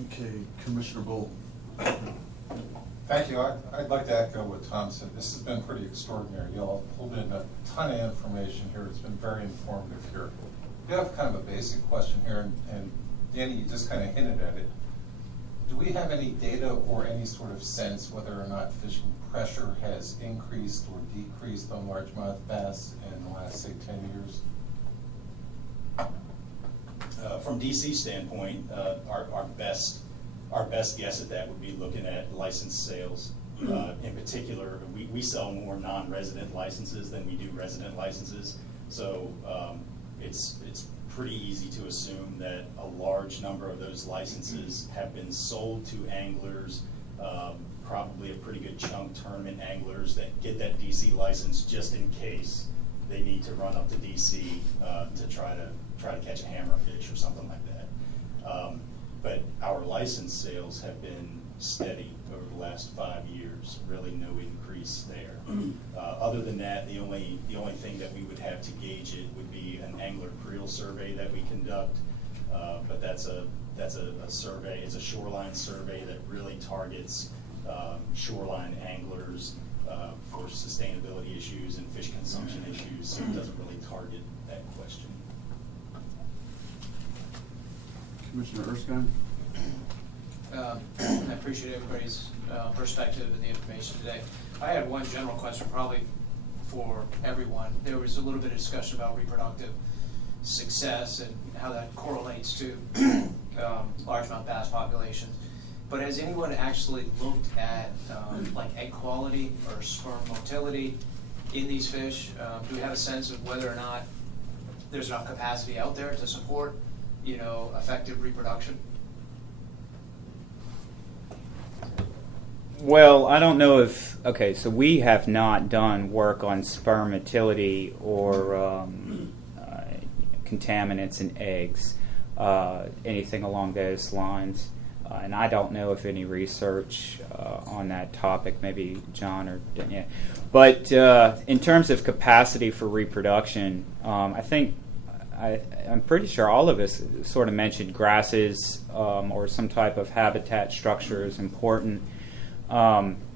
Okay, Commissioner Bull. Thank you. I'd like to echo what Tom said. This has been pretty extraordinary. You all pulled in a ton of information here. It's been very informative here. You have kind of a basic question here, and Danny, you just kind of hinted at it. Do we have any data or any sort of sense whether or not fishing pressure has increased or decreased on largemouth bass in the last, say, 10 years? From DC standpoint, our best guess at that would be looking at licensed sales. In particular, we sell more non-resident licenses than we do resident licenses, so it's pretty easy to assume that a large number of those licenses have been sold to anglers, probably a pretty good chunk tournament anglers that get that DC license just in case they need to run up to DC to try to catch a hammerfish or something like that. But our license sales have been steady over the last 5 years, really no increase there. Other than that, the only thing that we would have to gauge it would be an angler creel survey that we conduct, but that's a survey, it's a shoreline survey that really targets shoreline anglers for sustainability issues and fish consumption issues, so it doesn't really target that question. Commissioner Erskine. I appreciate everybody's perspective and the information today. I had one general question, probably for everyone. There was a little bit of discussion about reproductive success and how that correlates to largemouth bass populations. But has anyone actually looked at like egg quality or sperm motility in these fish? Do we have a sense of whether or not there's enough capacity out there to support, effective reproduction? Well, I don't know if, so we have not done work on sperm motility or contaminants in eggs, anything along those lines. And I don't know if any research on that topic, maybe John or Danielle. But in terms of capacity for reproduction, I'm pretty sure all of us sort of mentioned grasses or some type of habitat structure is important.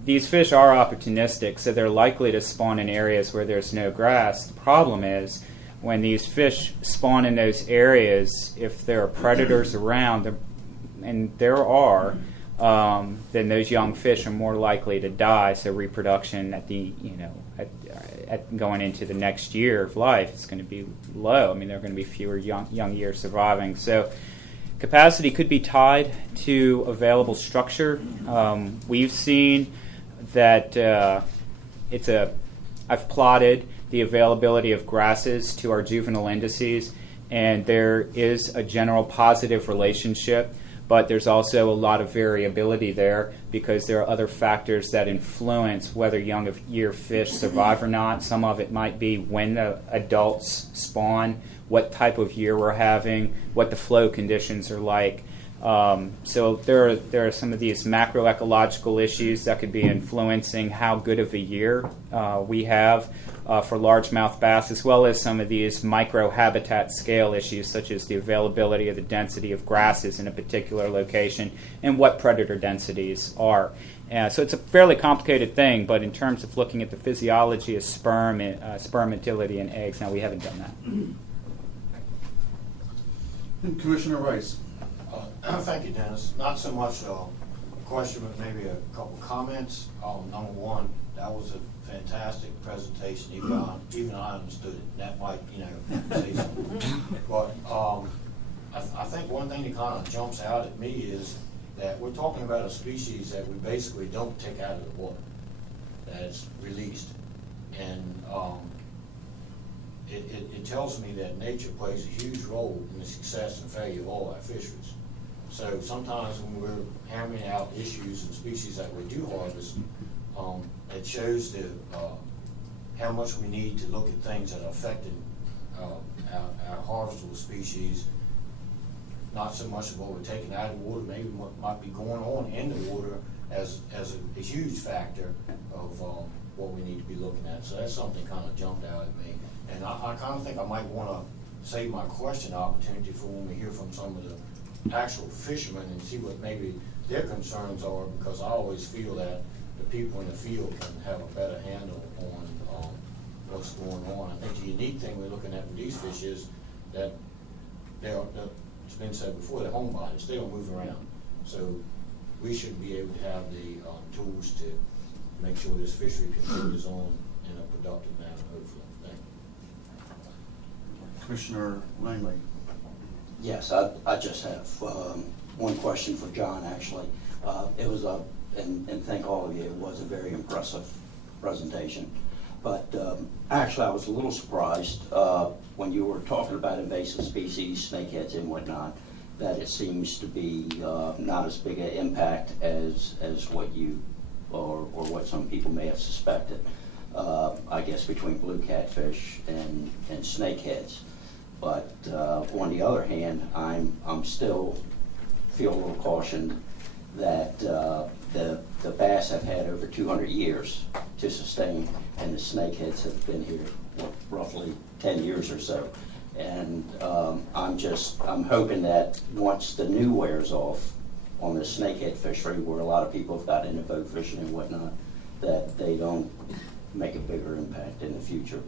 These fish are opportunistic, so they're likely to spawn in areas where there's no grass. The problem is when these fish spawn in those areas, if there are predators around, and there are, then those young fish are more likely to die. So reproduction at the at going into the next year of life is going to be low. I mean, there are going to be fewer young years surviving. So capacity could be tied to available structure. We've seen that I've plotted the availability of grasses to our juvenile indices, and there is a general positive relationship, but there's also a lot of variability there because there are other factors that influence whether young year fish survive or not. Some of it might be when the adults spawn, what type of year we're having, what the flow conditions are like. So there are some of these macroecological issues that could be influencing how good of a year we have for largemouth bass, as well as some of these micro-habitat scale issues, such as the availability of the density of grasses in a particular location and what predator densities are. So it's a fairly complicated thing, but in terms of looking at the physiology of sperm motility in eggs, now we haven't done that. And Commissioner Rice. Thank you, Dennis. Not so much a question, but maybe a couple comments. Number one, that was a fantastic presentation. Even I understood it. That might, say something. But I think one thing that kind of jumps out at me is that we're talking about a species that we basically don't take out of the water, that is released. And it tells me that nature plays a huge role in the success and failure of all our fisheries. So sometimes when we're hammering out issues and species that we do harvest, it shows how much we need to look at things that are affecting our harvestable species, not so much of what we're taking out of the water, maybe what might be going on in the water as a huge factor of what we need to be looking at. So that's something kind of jumped out at me. And I kind of think I might want to save my question opportunity for when we hear from some of the actual fishermen and see what maybe their concerns are, because I always feel that the people in the field can have a better handle on what's going on. I think the unique thing we're looking at with these fish is that it's been said before, they're homebodies, they don't move around. So we should be able to have the tools to make sure this fishery continues on in a productive manner, hopefully. Thank you. Commissioner Langley. Yes, I just have one question for John, actually. It was and thank all of you, it was a very impressive presentation. But actually, I was a little surprised when you were talking about invasive species, snakeheads and whatnot, that it seems to be not as big an impact as what you or what some people may have suspected. I guess between blue catfish and snakeheads. But on the other hand, I'm still feel a little cautioned that the bass have had over 200 years to sustain, and the snakeheads have been here roughly 10 years or so. And I'm hoping that once the new wears off on the snakehead fishery, where a lot of people have got into boat fishing and whatnot, that they don't make a bigger impact in the future.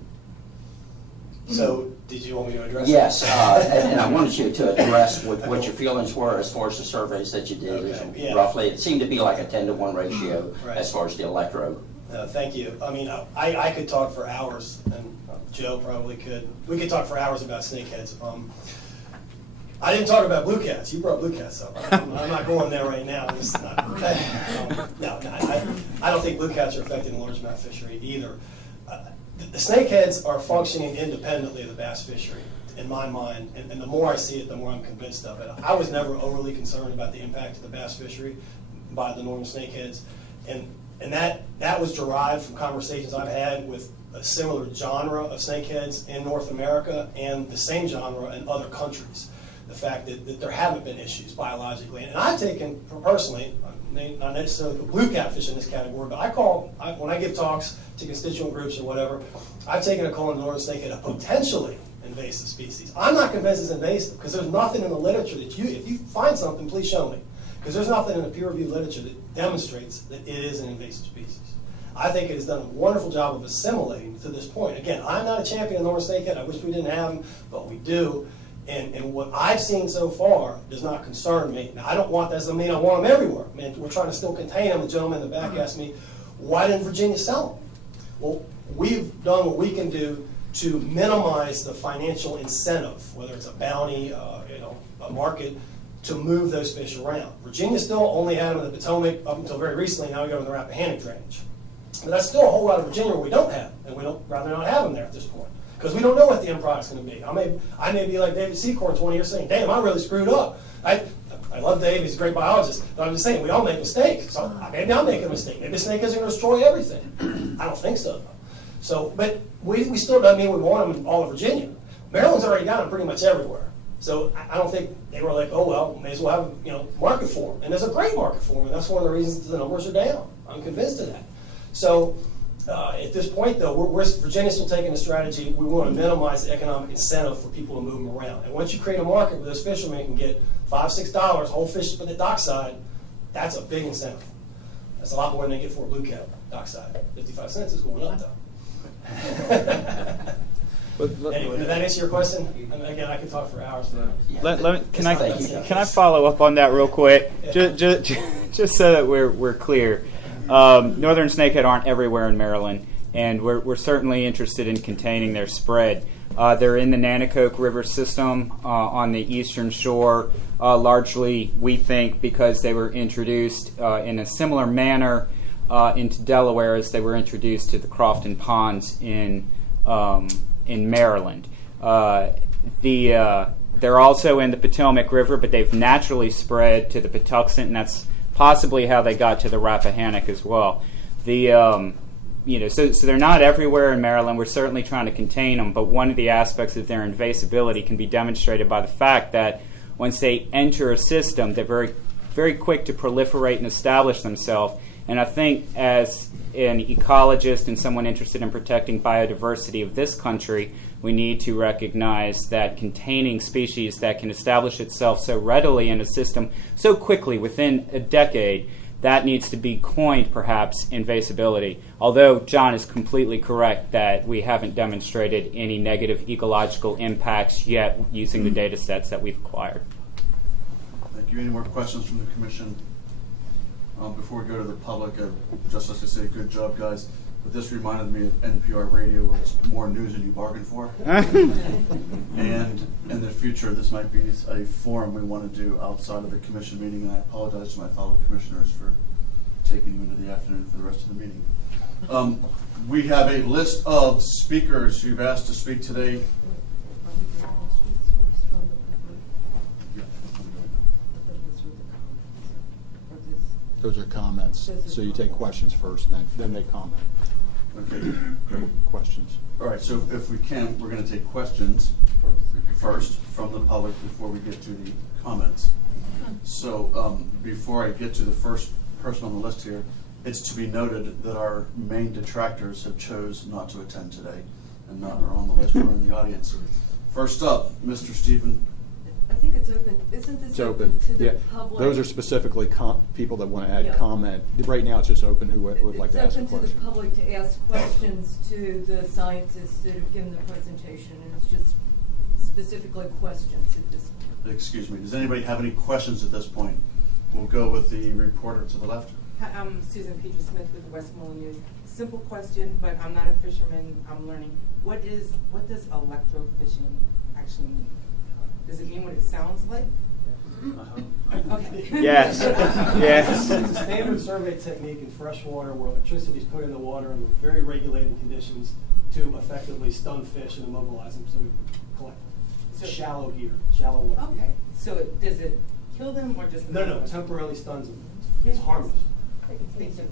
So, did you want me to address Yes, that? and I wanted you to address what your feelings were as far as the surveys that you did. Okay, yeah. Roughly, it seemed to be like a 10-to-1 ratio Right. as far as the electro. Thank you. I mean, I could talk for hours, and Joe probably could. We could talk for hours about snakeheads. I didn't talk about blue cats. You brought blue cats up. I'm not going there right now. This is not, I don't think blue cats are affecting the largemouth fishery either. The snakeheads are functioning independently of the bass fishery, in my mind, and the more I see it, the more I'm convinced of it. I was never overly concerned about the impact of the bass fishery by the northern snakeheads, and that was derived from conversations I've had with a similar genre of snakeheads in North America and the same genre in other countries. The fact that there haven't been issues biologically. And I've taken, personally, not necessarily the blue catfish in this category, but when I give talks to constituent groups or whatever, I've taken a call on the northern snakehead, a potentially invasive species. I'm not convinced it's invasive, because there's nothing in the literature that if you find something, please show me. Because there's nothing in the peer-reviewed literature that demonstrates that it is an invasive species. I think it has done a wonderful job of assimilating to this point. Again, I'm not a champion of northern snakehead. I wish we didn't have them, but we do. And what I've seen so far does not concern me. Now, I don't want that doesn't mean I want them everywhere. I mean, we're trying to still contain them. The gentleman in the back asked me, why didn't Virginia sell them? Well, we've done what we can do to minimize the financial incentive, whether it's a bounty, a market, to move those fish around. Virginia still only had them in the Potomac up until very recently. Now we go to the Rappahannock drainage. But that's still a whole lot of Virginia where we don't have them, and we don't rather not have them there at this point. Because we don't know what the end product's going to be. I may be like David Secor in 20 years saying, damn, I really screwed up. I love Dave, he's a great biologist, but I'm just saying, we all make mistakes. So maybe I'm making a mistake. Maybe a snake isn't going to destroy everything. I don't think so. So, but we still doesn't mean we want them in all of Virginia. Maryland's already got them pretty much everywhere. So I don't think they were like, oh, well, may as well have market for them. And there's a great market for them, and that's one of the reasons the numbers are down. I'm convinced of that. So at this point, though, Virginia's still taking the strategy. We want to minimize the economic incentive for people to move them around. And once you create a market where those fishermen can get $5, $6 whole fish for the dockside, that's a big incentive. That's a lot more than they get for a blue cap dockside. 55 cents is going up, though. Anyway, did that answer your question? Again, I could talk for hours. Can I follow up on that real quick? Yeah. Just so that we're clear. Northern snakehead aren't everywhere in Maryland, and we're certainly interested in containing their spread. They're in the Nanticoke River system on the eastern shore, largely, we think, because they were introduced in a similar manner into Delaware as they were introduced to the Crofton Ponds in Maryland. They're also in the Potomac River, but they've naturally spread to the Patuxent, and that's possibly how they got to the Rappahannock as well. So they're not everywhere in Maryland. We're certainly trying to contain them, but one of the aspects of their invasibility can be demonstrated by the fact that once they enter a system, they're very, very quick to proliferate and establish themselves. And I think as an ecologist and someone interested in protecting biodiversity of this country, We need to recognize that containing species that can establish itself so readily in a system so quickly within a decade, that needs to be coined, perhaps, invasibility. Although John is completely correct that we haven't demonstrated any negative ecological impacts yet using the data sets that we've acquired. Thank you. Any more questions from the commission? Before we go to the public, just like to say, good job, guys. But this reminded me of NPR radio, where it's more news than you bargained for. And in the future, this might be a forum we want to do outside of the commission meeting, and I apologize to my fellow commissioners for taking you into the afternoon for the rest of the meeting. We have a list of speakers who've asked to speak today. Those are comments. So you take questions first, and then they comment. Okay. Questions. All right, so if we can, we're going to take questions first from the public before we get to the comments. So before I get to the first person on the list here, it's to be noted that our main detractors have chose not to attend today and not are on the list or in the audience. First up, Mr. Stephen. I think it's open. Isn't this It's open. to the Yeah. public? Those are specifically people that want to add Yeah. comment. Right now, it's just open who would like to ask a It's open to question. the public to ask questions to the scientists that have given the presentation, and it's just specifically questions at this point. Excuse me, does anybody have any questions at this point? We'll go with the reporter to the left. Hi, I'm Susan Peter-Smith with the Westmoreland News. Simple question, but I'm not a fisherman. I'm learning. What does electrofishing actually mean? Does it mean what it sounds like? Okay. Yes. Yes. It's a standard survey technique in freshwater where electricity is put in the water in very regulated conditions to effectively stun fish and immobilize them so we collect them. It's shallow water. Okay. So does it kill them or just? No, it temporarily stuns them. It's harmless. Thank you.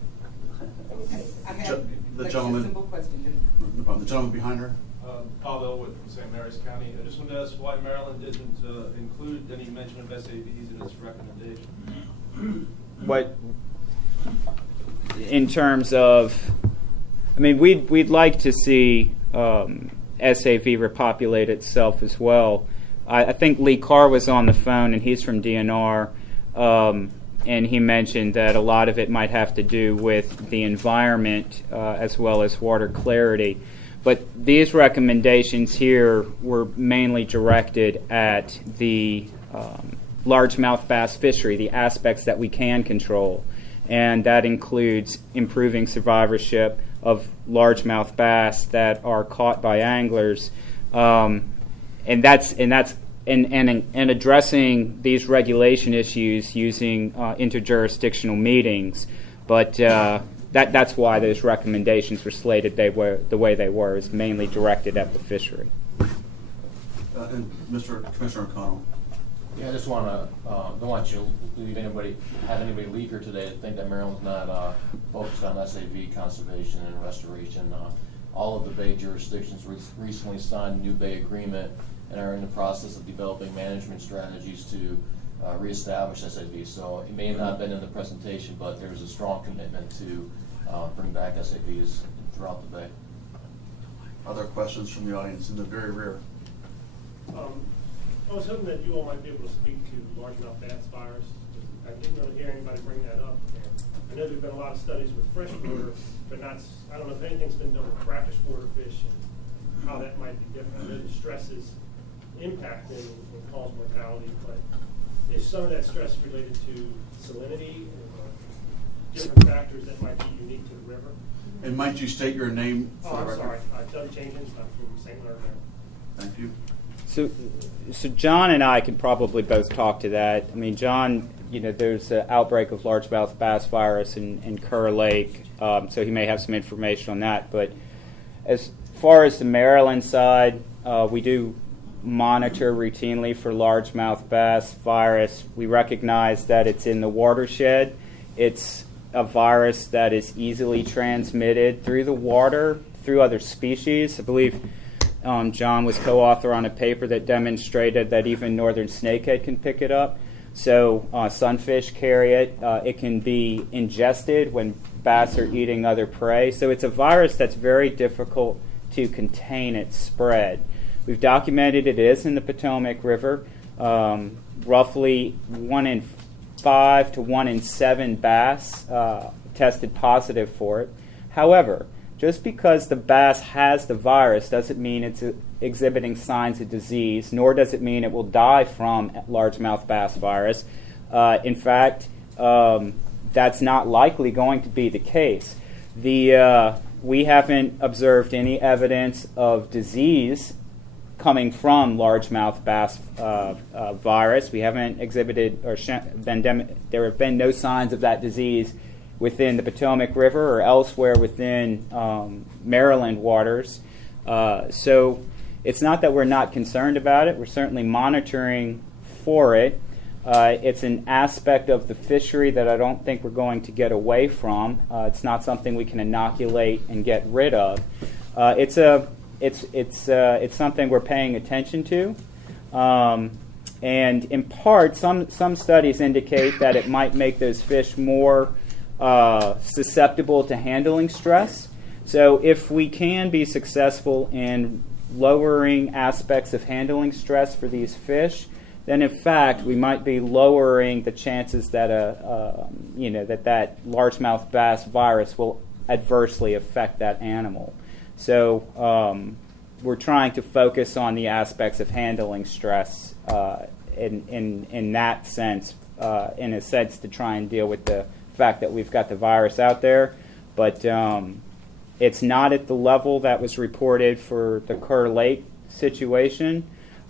I The have like, gentleman- a simple question. No problem. The gentleman behind her. Paul Elwood from St. Mary's County. I just wanted to ask why Maryland didn't include any mention of SAVs in its recommendation. What, in terms of, I mean, we'd like to see SAV repopulate itself as well. I think Lee Carr was on the phone, and he's from DNR, and he mentioned that a lot of it might have to do with the environment as well as water clarity. But these recommendations here were mainly directed at the largemouth bass fishery, the aspects that we can control. And that includes improving survivorship of largemouth bass that are caught by anglers. And addressing these regulation issues using interjurisdictional meetings. But that's why those recommendations were slated the way they were, is mainly directed at the fishery. And Mr. Commissioner O'Connell. Yeah, I just want to, don't want you to have anybody leave here today to think that Maryland's not focused on SAV conservation and restoration. All of the Bay jurisdictions recently signed a new Bay agreement and are in the process of developing management strategies to reestablish SAV. So it may not have been in the presentation, but there's a strong commitment to bring back SAVs throughout the Bay. Other questions from the audience in the very rear? I was hoping that you all might be able to speak to largemouth bass virus. I didn't really hear anybody bring that up. I know there've been a lot of studies with freshwater, but not. I don't know if anything's been done with brackish water fish and how that might be different. I know the stresses impact and cause mortality, but is some of that stress related to salinity or different factors that might be unique to the river? And might you state your name for the I'm record? sorry. Doug Jenkins. I'm from St. Leonard, Maryland. Thank you. So John and I could probably both talk to that. I mean, John, there's an outbreak of largemouth bass virus in Kerr Lake, so he may have some information on that. But as far as the Maryland side, we do monitor routinely for largemouth bass virus. We recognize that it's in the watershed. It's a virus that is easily transmitted through the water, through other species. I believe John was co-author on a paper that demonstrated that even northern snakehead can pick it up. So sunfish carry it. It can be ingested when bass are eating other prey. So it's a virus that's very difficult to contain its spread. We've documented it is in the Potomac River. Roughly 1 in 5 to 1 in 7 bass tested positive for it. However, just because the bass has the virus doesn't mean it's exhibiting signs of disease, nor does it mean it will die from largemouth bass virus. In fact, that's not likely going to be the case. We haven't observed any evidence of disease coming from largemouth bass virus. We haven't exhibited there have been no signs of that disease within the Potomac River or elsewhere within Maryland waters. So it's not that we're not concerned about it. We're certainly monitoring for it. It's an aspect of the fishery that I don't think we're going to get away from. It's not something we can inoculate and get rid of. It's something we're paying attention to. And in part, some studies indicate that it might make those fish more susceptible to handling stress. So if we can be successful in lowering aspects of handling stress for these fish, then in fact we might be lowering the chances that that largemouth bass virus will adversely affect that animal. So we're trying to focus on the aspects of handling stress in that sense, in a sense to try and deal with the fact that we've got the virus out there, but it's not at the level that was reported for the Kerr Lake situation,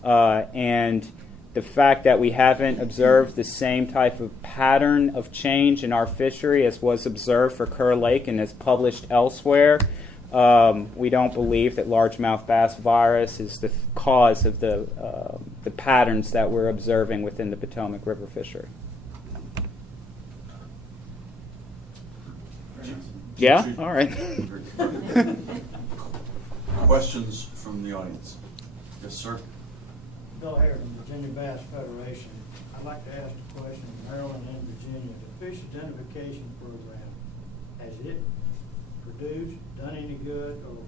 and the fact that we haven't observed the same type of pattern of change in our fishery as was observed for Kerr Lake and is published elsewhere, we don't believe that largemouth bass virus is the cause of the patterns that we're observing within the Potomac River fishery. Yeah? All right. Questions from the audience? Yes, sir. Bill Harrington, Virginia Bass Federation. I'd like to ask a question. Maryland and Virginia, the fish identification program, has it produced, done any good, or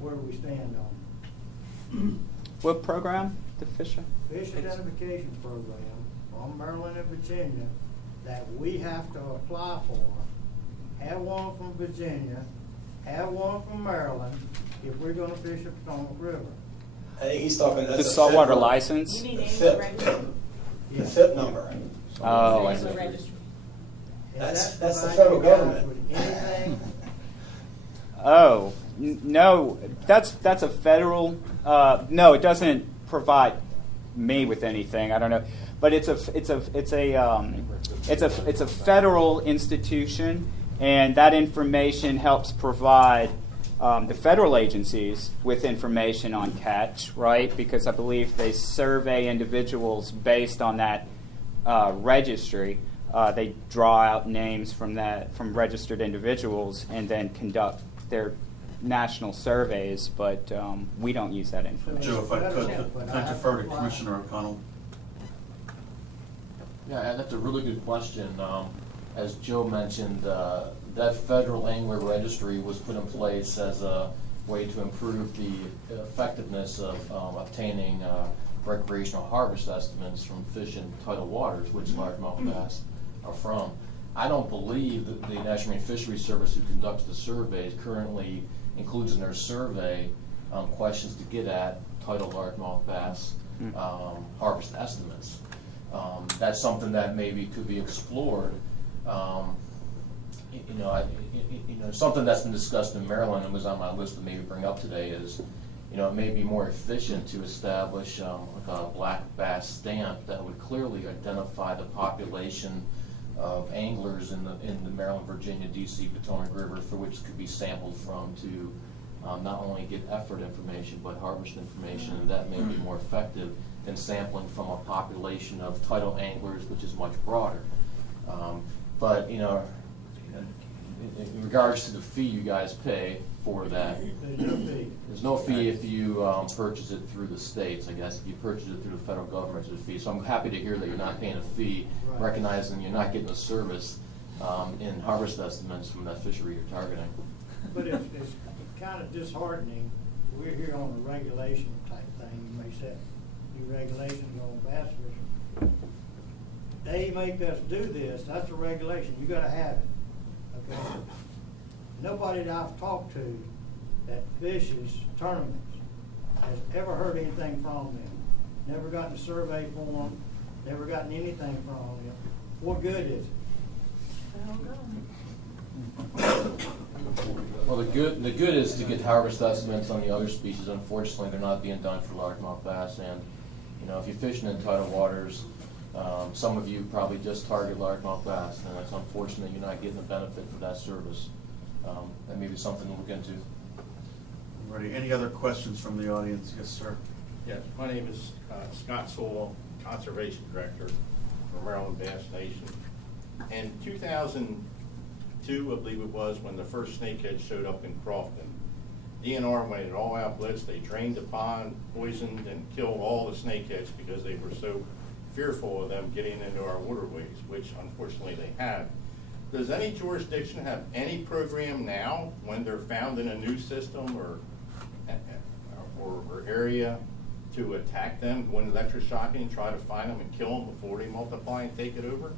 where do we stand on What program? The fish? Fish identification program from Maryland and Virginia that we have to apply for. Have one from Virginia, have one from Maryland, if we're gonna fish the Potomac River. I think he's talking The saltwater license? You need The name FIP. and registry. The FIP number. Oh, I Name see. and registry. That's Is the that federal providing you government. guys with anything? Oh, no, that's a federal. No, it doesn't provide me with anything. I don't know, but it's a federal institution, and that information helps provide the federal agencies with information on catch, right? Because I believe they survey individuals based on that registry. They draw out names from registered individuals and then conduct their national surveys, but we don't use that information. Joe, if I could I defer to Commissioner O'Connell? Yeah, that's a really good question. As Joe mentioned, that federal angler registry was put in place as a way to improve the effectiveness of obtaining recreational harvest estimates from fish in tidal waters, which largemouth bass are from. I don't believe that the National Marine Fisheries Service, who conducts the surveys, currently includes in their survey questions to get at tidal largemouth bass harvest estimates. That's something that maybe could be explored. Something that's been discussed in Maryland and was on my list to maybe bring up today is, it may be more efficient to establish like a black bass stamp that would clearly identify the population of anglers in the Maryland, Virginia, DC, Potomac River, for which could be sampled from to not only get effort information but harvest information, and that may be more effective than sampling from a population of tidal anglers, which is much broader. But in regards to the fee you guys pay for that, there's no fee if you purchase it through the states. I guess if you purchase it through the federal government, there's a fee. So I'm happy to hear that you're not paying a fee, recognizing you're not getting a service in harvest estimates from that fishery you're targeting. But it's kind of disheartening we're here on a regulation type thing, you may set new regulations on bass fishing. They make us do this, that's a regulation, you gotta have it, okay? Nobody that I've talked to that fishes tournaments has ever heard anything from them. Never gotten a survey form, never gotten anything from them. What good is it? Well, the good is to get harvest estimates on the other species. Unfortunately, they're not being done for largemouth bass. And, you know, if you're fishing in tidal waters, some of you probably just target largemouth bass, and it's unfortunate you're not getting the benefit for that service. That may be something to look into. Ready? Any other questions from the audience? Yes, sir. Yes, my name is Scott Sewell, Conservation Director for Maryland Bass Nation. In 2002, I believe it was, when the first snakehead showed up in Crofton, DNR went an all-out blitz. They drained the pond, poisoned, and killed all the snakeheads because they were so fearful of them getting into our waterways, which unfortunately they have. Does any jurisdiction have any program now when they're found in a new system or area to attack them, go into electroshocking and try to find them and kill them before they multiply and take it over?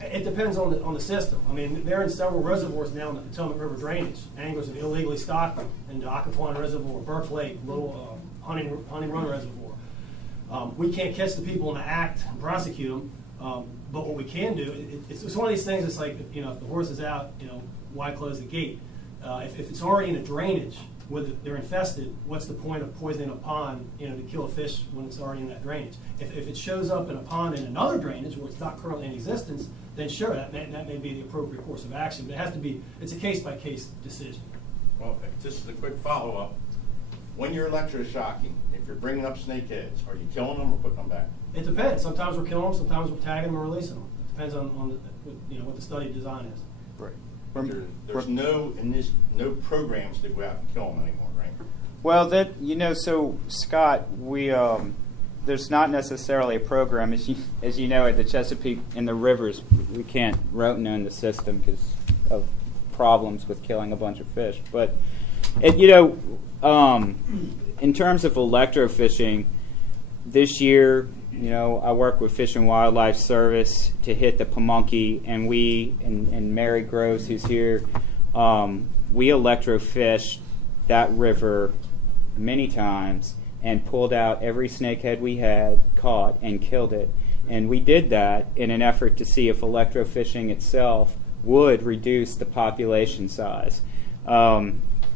It depends on the system. I mean, they're in several reservoirs now in the Potomac River drainage. Anglers have illegally stocked them into Occoquan Reservoir, Burke Lake, Little Hunting Run Reservoir. We can't catch the people in the act and prosecute them, but what we can do, it's one of these things. It's like, you know, if the horse is out, you know, why close the gate? If it's already in a drainage where they're infested, what's the point of poisoning a pond, you know, to kill a fish when it's already in that drainage? If it shows up in a pond in another drainage where it's not currently in existence, then sure, that may be the appropriate course of action. But it has to be, it's a case-by-case decision. Well, just as a quick follow-up, when you're electroshocking, if you're bringing up snakeheads, are you killing them or putting them back? It depends. Sometimes we're killing them, sometimes we're tagging them or releasing them. It depends on the, you know, what the study design is. Right. There's no programs to go out and kill them anymore, right? Well, that, you know, so Scott, we there's not necessarily a program, as you know, at the Chesapeake and the rivers, we can't route-known the system because of problems with killing a bunch of fish. But you know, in terms of electrofishing, this year, you know, I work with Fish and Wildlife Service to hit the Pamunkey, and we and Mary Gross, who's here, we electrofished that river many times and pulled out every snakehead we had caught and killed it. And we did that in an effort to see if electrofishing itself would reduce the population size.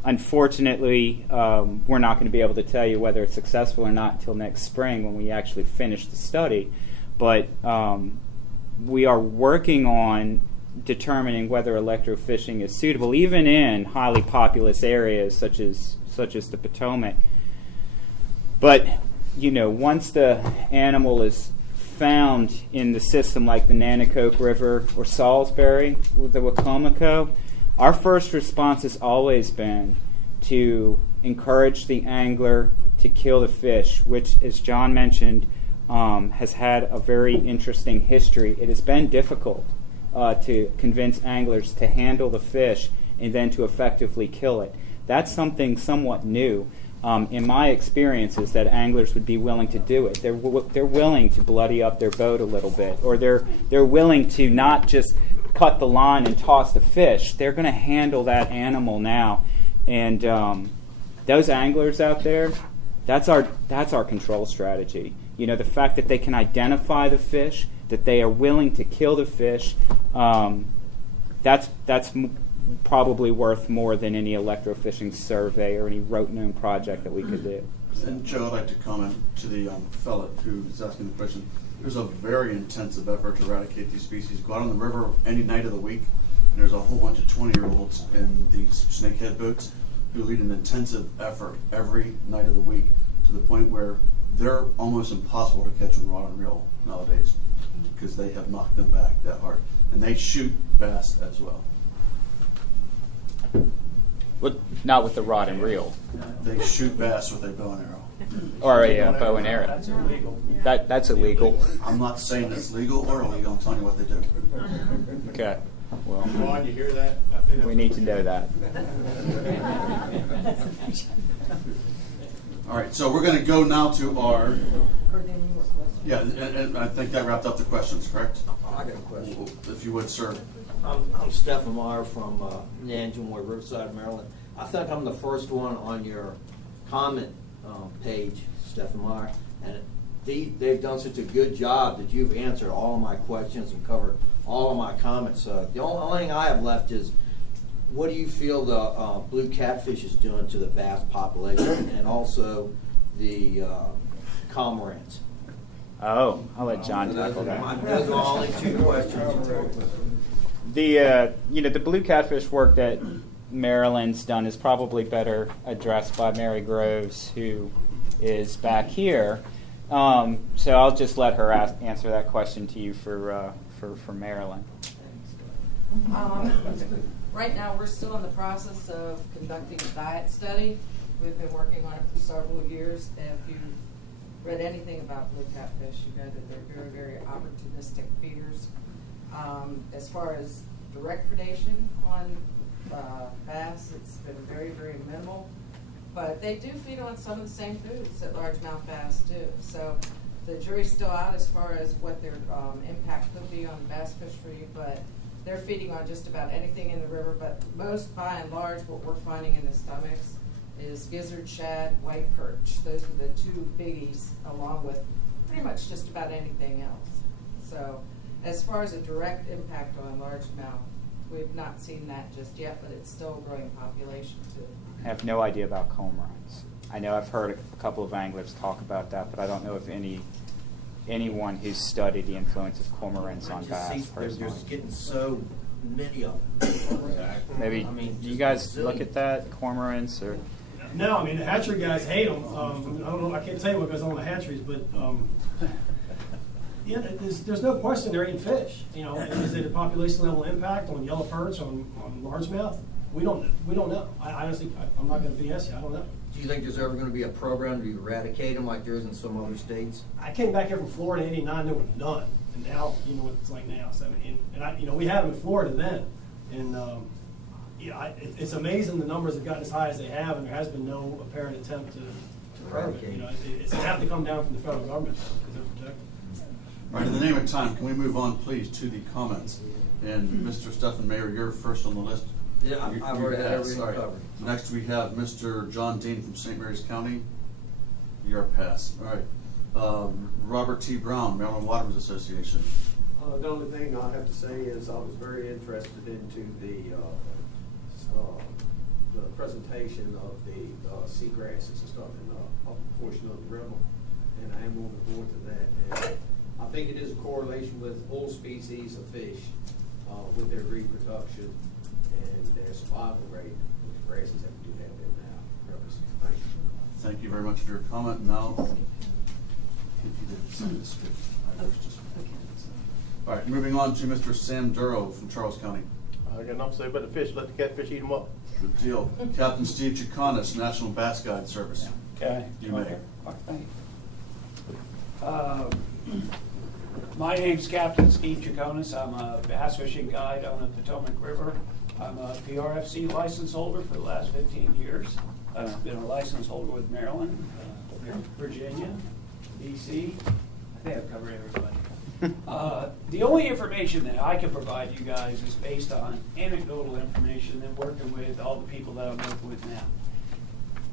Unfortunately, we're not going to be able to tell you whether it's successful or not until next spring when we actually finish the study. But we are working on determining whether electrofishing is suitable, even in highly populous areas such as the Potomac. But, you know, once the animal is found in the system like the Nanticoke River or Salisbury with the Wicomico, our first response has always been to encourage the angler to kill the fish, which, as John mentioned, has had a very interesting history. It has been difficult to convince anglers to handle the fish and then to effectively kill it. That's something somewhat new. In my experience, is that anglers would be willing to do it. They're willing to bloody up their boat a little bit, or they're willing to not just cut the line and toss the fish. They're going to handle that animal now, and those anglers out there, that's our control strategy. You know, the fact that they can identify the fish, that they are willing to kill the fish, that's probably worth more than any electrofishing survey or any rote-known project that we could do. And Joe, I'd like to comment to the fellow who's asking the question. There's a very intensive effort to eradicate these species. Go out on the river any night of the week, and there's a whole bunch of 20-year-olds in these snakehead boats who lead an intensive effort every night of the week to the point where they're almost impossible to catch on rod and reel nowadays because they have knocked them back that hard. And they shoot bass as well. But not with the rod and reel. They shoot bass with a bow and arrow. Or a bow and arrow. That's illegal. That's illegal. I'm not saying it's legal or illegal. I'm telling you what they do. Okay. Well, Ron, you hear that? we need to know that. All right, so we're going to go now to our, Heard any more questions? yeah, and I think that wrapped up the questions, correct? I got a question. If you would, sir. I'm Stephen Meyer from Nanjumoi, Riverside, Maryland. I think I'm the first one on your comment page, Stephen Meyer, and they've done such a good job that you've answered all of my questions and covered all of my comments. The only thing I have left is, what do you feel the blue catfish is doing to the bass population and also the cormorants? Oh, I'll let John tackle that. Those are only two questions. The blue catfish work that Maryland's done is probably better addressed by Mary Groves, who is back here. So I'll just let her answer that question to you for Maryland. Right now, we're still in the process of conducting a diet study. We've been working on it for several years. If you've read anything about blue catfish, you know that they're very, very opportunistic feeders. As far as direct predation on bass, it's been very, very minimal. But they do feed on some of the same foods that largemouth bass do. So the jury's still out as far as what their impact could be on the bass fishery, but they're feeding on just about anything in the river. But most, by and large, what we're finding in the stomachs is gizzard, shad, white perch. Those are the two biggies, along with pretty much just about anything else. So as far as a direct impact on largemouth, we've not seen that just yet, but it's still a growing population too. I have no idea about cormorants. I know I've heard a couple of anglers talk about that, but I don't know if anyone who's studied the influence of cormorants on bass They're personally. just getting so many of them. Maybe do you guys look at that, cormorants, or? No, I mean, the hatchery guys hate them. I don't know, I can't tell you what goes on in the hatcheries, but yeah, there's no question they're eating fish. You know, is it a population level impact on yellow perch, on largemouth? We don't know. I honestly, I'm not going to BS you. I don't know. Do you think there's ever going to be a program to eradicate them like there is in some other states? I came back here from Florida in '89. There were none, and now you know what it's like now. So, we had them in Florida then, and it's amazing the numbers have gotten as high as they have, and there has been no apparent attempt to curb it. You know, it's going to have to come down from the federal government because they're protected. All right, in the name of time, can we move on, please, to the comments? And Mr. Stephen Mayer, you're first on the list. Yeah, I've already had everything All right. covered. Next, we have Mr. John Dean from St. Mary's County. You're passed. All right. Robert T. Brown, Maryland Watermen's Association. The only thing I have to say is I was very interested into the presentation of the seagrasses and stuff in the upper portion of the river, and I am on the board to that. And I think it is a correlation with all species of fish with their reproduction and their survival rate with the grasses that we do have in our rivers. Thank you. Thank you very much for your comment. Now, all right, moving on to Mr. Sam Duro from Charles County. I got nothing to say about the fish. Let the catfish eat them up. Good deal. Captain Steve Chicanis, National Bass Guide Service. Okay. You may. My name's Captain Steve Chiconis. I'm a bass fishing guide on the Potomac River. I'm a PRFC license holder for the last 15 years. I've been a license holder with Maryland, Virginia, DC. I think I've covered everybody. The only information that I can provide you guys is based on anecdotal information and working with all the people that I'm working with now.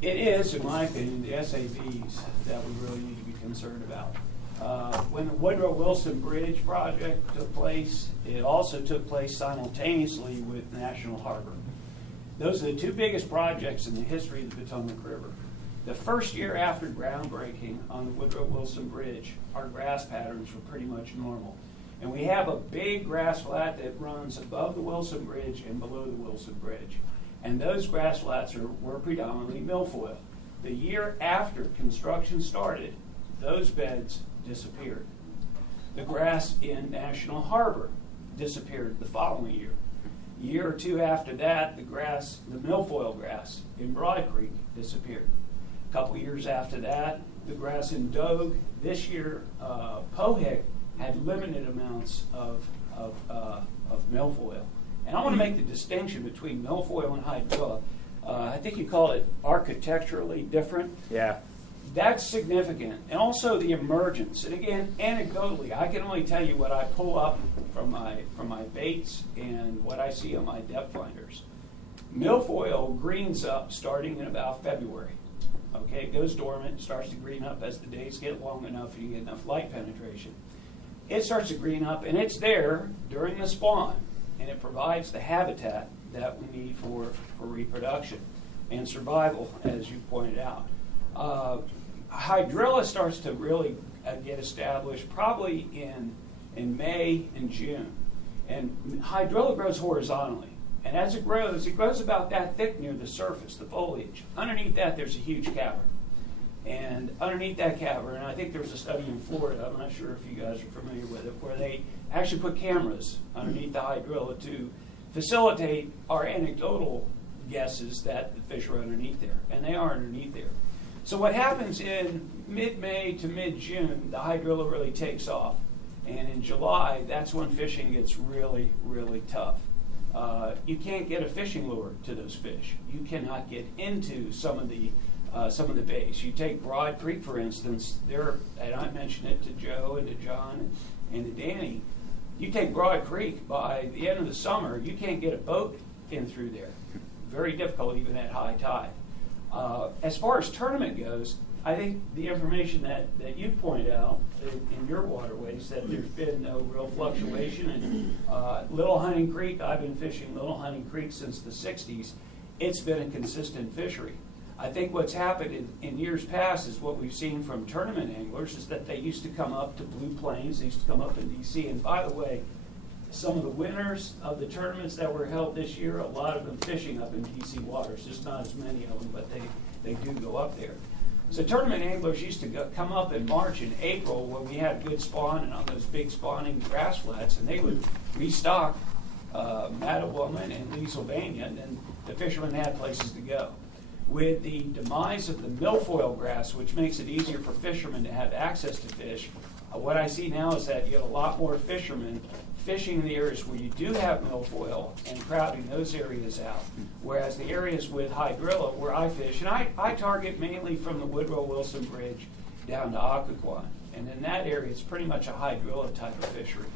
It is, in my opinion, the SAVs that we really need to be concerned about. When the Woodrow Wilson Bridge project took place, it also took place simultaneously with National Harbor. Those are the two biggest projects in the history of the Potomac River. The first year after groundbreaking on the Woodrow Wilson Bridge, our grass patterns were pretty much normal. And we have a big grass flat that runs above the Wilson Bridge and below the Wilson Bridge. And those grass flats were predominantly milfoil. The year after construction started, those beds disappeared. The grass in National Harbor disappeared the following year. A year or two after that, the milfoil grass in Broad Creek disappeared. A couple years after that, the grass in Dogue. This year, Pohick had limited amounts of milfoil. And I want to make the distinction between milfoil and hydrilla. I think you call it architecturally different. Yeah. That's significant. And also the emergence. And again, anecdotally, I can only tell you what I pull up from my baits and what I see on my depth finders. Milfoil greens up starting in about February. Okay, it goes dormant, starts to green up as the days get long enough and you get enough light penetration. It starts to green up, and it's there during the spawn, and it provides the habitat that we need for reproduction and survival, as you pointed out. Hydrilla starts to really get established probably in May and June. And hydrilla grows horizontally. And as it grows about that thick near the surface, the foliage. Underneath that, there's a huge cavern. And underneath that cavern, I think there was a study in Florida, I'm not sure if you guys are familiar with it, where they actually put cameras underneath the hydrilla to facilitate our anecdotal guesses that the fish are underneath there. And they are underneath there. So what happens in mid-May to mid-June, the hydrilla really takes off. And in July, that's when fishing gets really, really tough. You can't get a fishing lure to those fish. You cannot get into some of the bays. You take Broad Creek, for instance. And I mentioned it to Joe and to John and to Danny. You take Broad Creek, by the end of the summer, you can't get a boat in through there. Very difficult, even at high tide. As far as tournament goes, I think the information that you point out in your waterways, that there's been no real fluctuation. And Little Hunting Creek, I've been fishing Little Hunting Creek since the 60s. It's been a consistent fishery. I think what's happened in years past is what we've seen from tournament anglers is that they used to come up to Blue Plains, they used to come up in D.C. And by the way, some of the winners of the tournaments that were held this year, a lot of them fishing up in D.C. waters. Just not as many of them, but they do go up there. So tournament anglers used to come up in March and April when we had good spawn and on those big spawning grass flats, and they would restock Mattawoman and Leesylvania, and then the fishermen had places to go. With the demise of the milfoil grass, which makes it easier for fishermen to have access to fish, what I see now is that you have a lot more fishermen fishing in the areas where you do have milfoil and crowding those areas out. Whereas the areas with hydrilla where I fish, and I target mainly from the Woodrow-Wilson Bridge down to Occoquan. And in that area, it's pretty much a hydrilla type of fishery.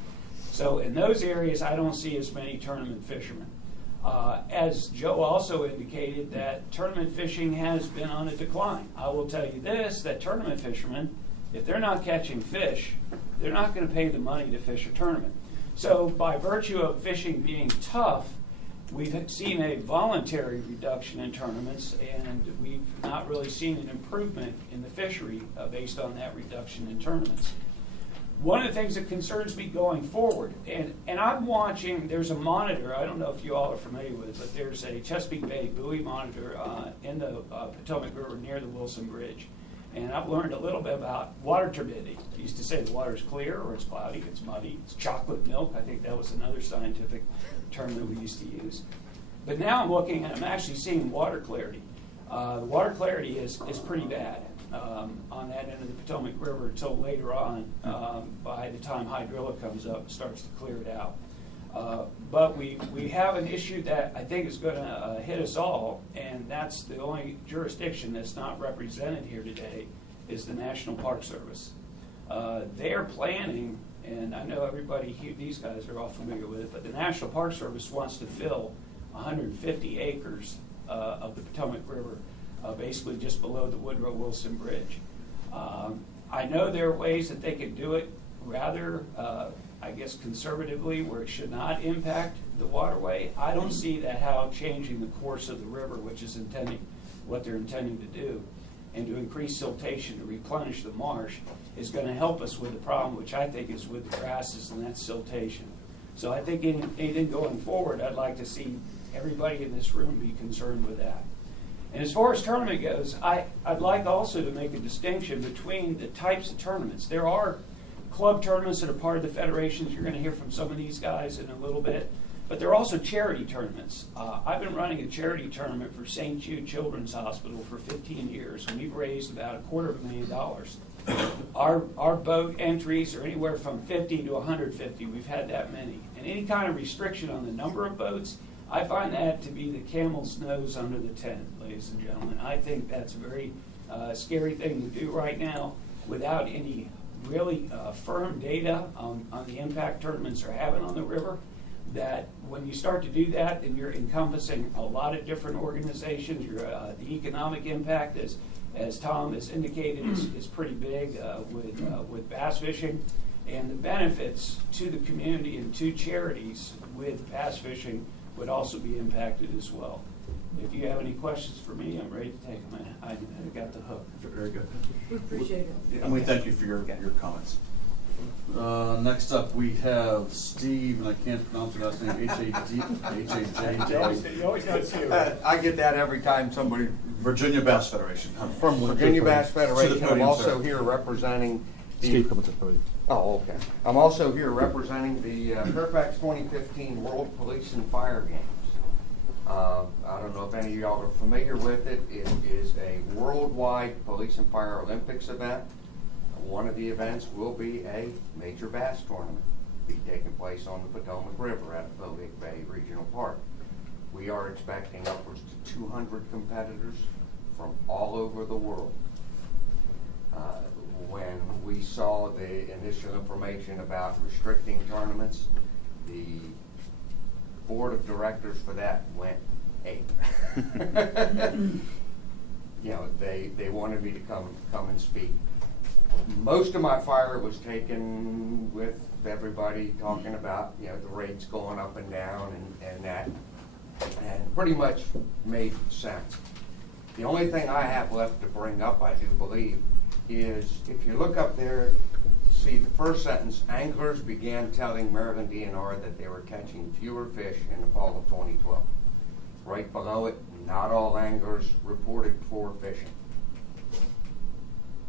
So in those areas, I don't see as many tournament fishermen. As Joe also indicated, that tournament fishing has been on a decline. I will tell you this, that tournament fishermen, if they're not catching fish, they're not going to pay the money to fish a tournament. So by virtue of fishing being tough, we've seen a voluntary reduction in tournaments, and we've not really seen an improvement in the fishery based on that reduction in tournaments. One of the things that concerns me going forward, and I'm watching, there's a monitor, I don't know if you all are familiar with it, but there's a Chesapeake Bay buoy monitor in the Potomac River near the Wilson Bridge. And I've learned a little bit about water turbidity. I used to say the water's clear or it's cloudy, it's muddy, it's chocolate milk. I think that was another scientific term that we used to use. But now I'm looking and I'm actually seeing water clarity. The water clarity is pretty bad on that end of the Potomac River until later on. By the time hydrilla comes up, it starts to clear it out. But we have an issue that I think is going to hit us all, and that's the only jurisdiction that's not represented here today is the National Park Service. They're planning, and I know everybody here, these guys are all familiar with it, but the National Park Service wants to fill 150 acres of the Potomac River, basically just below the Woodrow-Wilson Bridge. I know there are ways that they could do it rather I guess conservatively, where it should not impact the waterway. I don't see that how changing the course of the river, which is what they're intending to do, and to increase siltation to replenish the marsh, is going to help us with the problem, which I think is with the grasses, and that's siltation. So I think anything going forward, I'd like to see everybody in this room be concerned with that. And as far as tournament goes, I'd like also to make a distinction between the types of tournaments. There are club tournaments that are part of the federations. You're going to hear from some of these guys in a little bit. But there are also charity tournaments. I've been running a charity tournament for St. Jude Children's Hospital for 15 years, and we've raised about $250,000 our boat entries are anywhere from 50 to 150. We've had that many. And any kind of restriction on the number of boats, I find that to be the camel's nose under the tent, ladies and gentlemen. I think that's a very scary thing to do right now without any really firm data on the impact tournaments are having on the river. That when you start to do that, then you're encompassing a lot of different organizations. The economic impact, as Tom has indicated, is pretty big with bass fishing, and the benefits to the community and to charities with bass fishing would also be impacted as well. If you have any questions for me, I'm ready to take them. I got the hook. Very good. We appreciate it. And we thank you for your comments. Next up, we have Steve, and I can't pronounce your last name, H-A-J-J. You always got to. I get that every time somebody. Virginia Bass Federation. From Virginia Bass Federation. I'm podium, also sir. here representing the. Steve, come to the podium. Oh, okay. I'm also here representing the Fairfax 2015 World Police and Fire Games. I don't know if any of y'all are familiar with it. It is a worldwide police and fire Olympics event. One of the events will be a major bass tournament, be taking place on the Potomac River at Bowick Bay Regional Park. We are expecting upwards to 200 competitors from all over the world. When we saw the initial information about restricting tournaments, the board of directors for that went ape. You know, they wanted me to come and speak. Most of my fire was taken with everybody talking about, you know, the rates going up and down and that, and pretty much made sense. The only thing I have left to bring up, I do believe, is if you look up there, see the first sentence, anglers began telling Maryland DNR that they were catching fewer fish in the fall of 2012. Right below it, not all anglers reported poor fishing.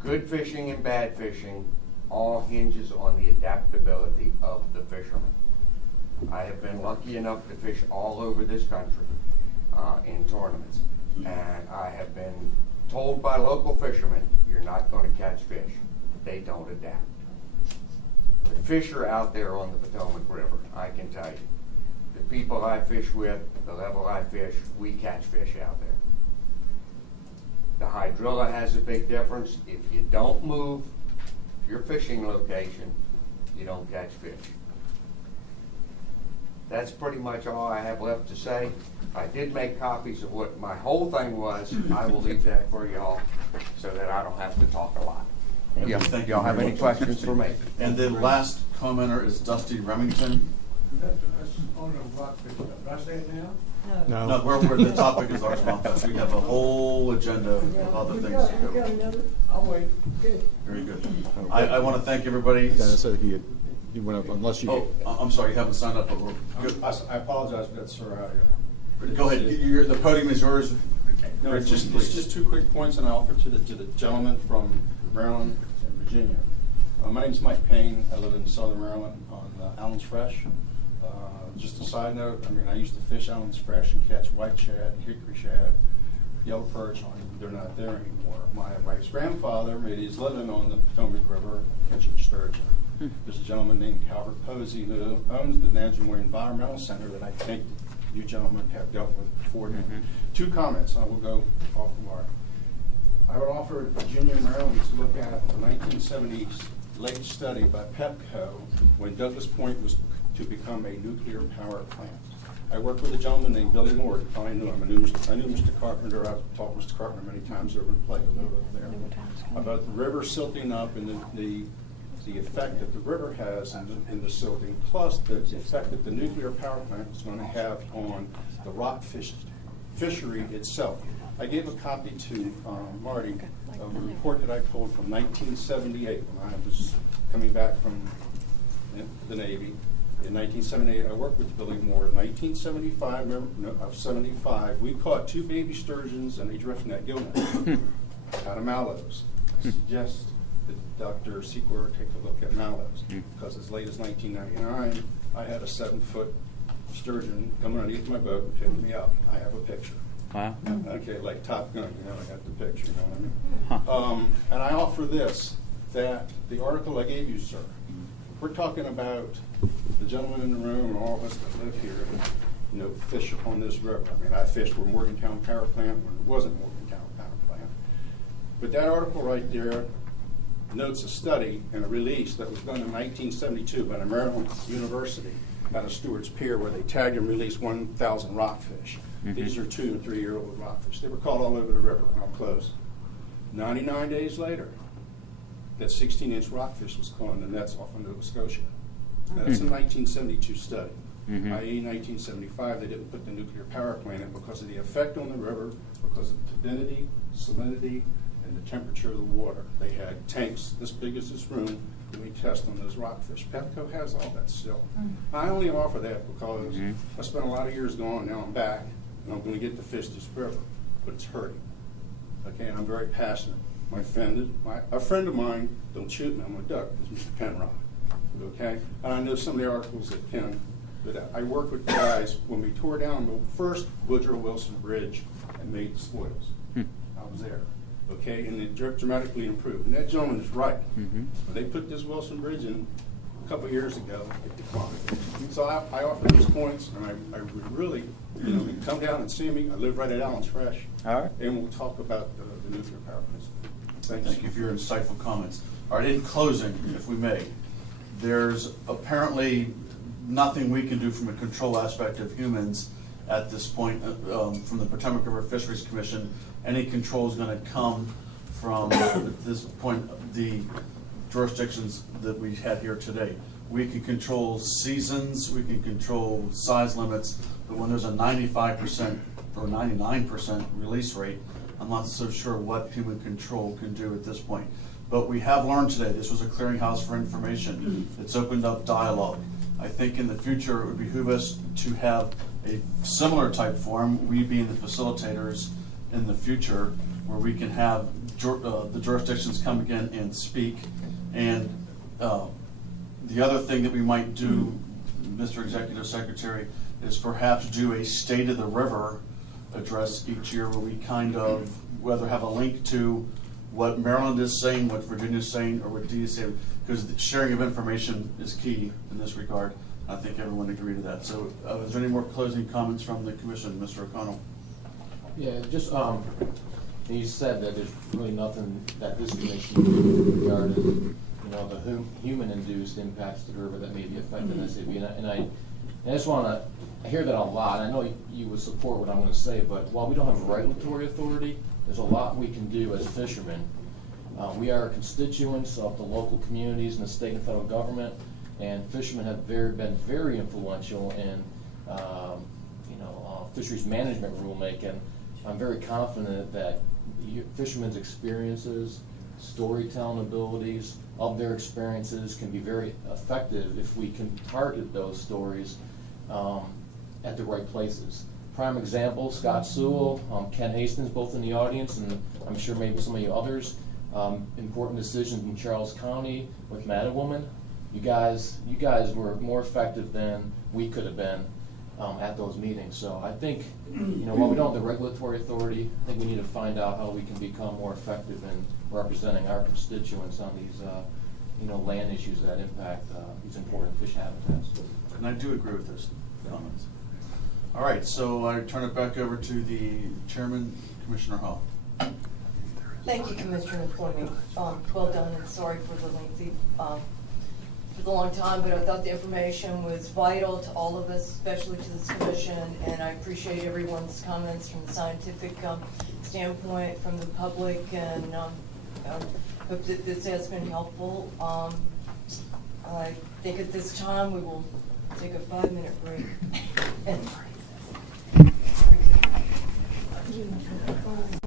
Good fishing and bad fishing all hinges on the adaptability of the fishermen. I have been lucky enough to fish all over this country in tournaments, and I have been told by local fishermen, you're not going to catch fish. They don't adapt. The fish are out there on the Potomac River, I can tell you. The people I fish with, the level I fish, we catch fish out there. The hydrilla has a big difference. If you don't move your fishing location, you don't catch fish. That's pretty much all I have left to say. I did make copies of what my whole thing was. I will leave that for y'all so that I don't have to talk a lot. Yeah, Thank you y'all have very any much. questions for me? And the last commenter is Dusty Remington. That's on the rockfish stuff. Did I say it now? No, where the topic is our sponsor. We have a whole agenda of other things to You got go. another? I'll wait. Okay. Very good. I want to thank everybody. Dennis said he went up, unless you. Oh, I'm sorry, you haven't signed up, but we're good. I apologize, but Sir, Go ahead, the podium is yours. no, it's Richard, just, it's just 2 quick points, and I offer to the gentleman from Maryland and Virginia. My name's Mike Payne. I live in Southern Maryland on Allen's Fresh. Just a side note, I mean, I used to fish Allen's Fresh and catch white shad, hickory shad, yellow perch on them. They're not there anymore. My wife's grandfather made his living on the Potomac River catching sturgeon. There's a gentleman named Calvert Posey who owns the Nanjumway Environmental Center that I think you gentlemen have dealt with before. 2 comments, I will go off the mark. I would offer Virginia and Maryland to look at the 1970s late study by Pepco when Douglas Point was to become a nuclear power plant. I worked with a gentleman named Billy Moore. I knew him. I knew Mr. Carpenter. I've talked to Mr. Carpenter many times over in Plato over there about the river silting up and the effect that the river has in the silting, plus the effect that the nuclear power plant is going to have on the rock fishery itself. I gave a copy to Marty of a report that I pulled from 1978 when I was coming back from the Navy. In 1978, I worked with Billy Moore. In 1975, we caught 2 baby sturgeons and a drift net gill net out of mallows. I suggest that Dr. Secor take a look at mallows because as late as 1999, I had a 7-foot sturgeon coming underneath my boat and picking me up. I have a picture. Wow. Okay, like Top Gun, you know, I got the picture, you know what I mean? And I offer this. that the article I gave you, sir, we're talking about the gentleman in the room and all of us that live here, you know, fish on this river. I mean, I fished where Morgantown Power Plant when it wasn't Morgantown Power Plant. But that article right there notes a study and a release that was done in 1972 by the Maryland University out of Stewart's Pier, where they tagged and released 1,000 rockfish. These are 2- and 3-year-old rockfish. They were caught all over the river, and I'll close. 99 days later, that 16-inch rockfish was caught in the nets off of Nova Scotia. Now, that's a 1972 study. I.e., 1975, they didn't put the nuclear power plant in because of the effect on the river, because of the turbidity, salinity, and the temperature of the water. They had tanks this big as this room, and we test on those rockfish. Pepco has all that still. I only offer that because I spent a lot of years gone, now I'm back, and I'm going to get to fish this river, but it's hurting. Okay, and I'm very passionate. A friend of mine, don't shoot me, I'm a duck, is Mr. Penrod. Okay, and I know some of the articles that Ken, but I worked with guys when we tore down the first Woodrow Wilson Bridge and made the spoils. I was there. Okay, and it dramatically improved. And that gentleman is right. When they put this Wilson Bridge in a couple of years ago, it declined. So I offer these points, and I would really, you know, come down and see me. I live right at Allen's Fresh. All right. And we'll talk about the nuclear power plants. Thank you for your insightful comments. All right, in closing, if we may, there's apparently nothing we can do from a control aspect of humans at this point from the Potomac River Fisheries Commission. Any control is going to come from, at this point, the jurisdictions that we had here today. We can control seasons, we can control size limits, but when there's a 95% or 99% release rate, I'm not so sure what human control can do at this point. But we have learned today, this was a clearinghouse for information. It's opened up dialogue. I think in the future it would behoove us to have a similar type forum, we being the facilitators in the future, where we can have the jurisdictions come again and speak. And the other thing that we might do, Mr. Executive Secretary, is perhaps do a State of the River address each year where we kind of whether have a link to what Maryland is saying, what Virginia is saying, or what D is saying, because the sharing of information is key in this regard. I think everyone agreed to that. So is there any more closing comments from the Commission, Mr. O'Connell? Yeah, just, you said that there's really nothing that this commission can do regarding, you know, the human-induced impacts to the river that may be affecting SAB. And I just want to, I hear that a lot. I know you would support what I'm going to say, but while we don't have regulatory authority, there's a lot we can do as fishermen. We are constituents of the local communities and the state and federal government, and fishermen have been very influential in fisheries management rulemaking. I'm very confident that fishermen's experiences, storytelling abilities of their experiences can be very effective if we can target those stories at the right places. Prime example, Scott Sewell, Ken Hastings, both in the audience, and I'm sure maybe some of you others. Important decisions in Charles County with Mattawoman. You guys were more effective than we could have been at those meetings. So I think, while we don't have the regulatory authority, I think we need to find out how we can become more effective in representing our constituents on these, land issues that impact these important fish habitats. And I do agree with those comments. All right, so I turn it back over to the Chairman, Commissioner Hall. Thank you, Commissioner Fleming. Well done, and sorry for the lengthy, for the long time, but I thought the information was vital to all of us, especially to this commission, and I appreciate everyone's comments from the scientific standpoint, from the public, and hope that this has been helpful. I think at this time we will take a 5-minute break.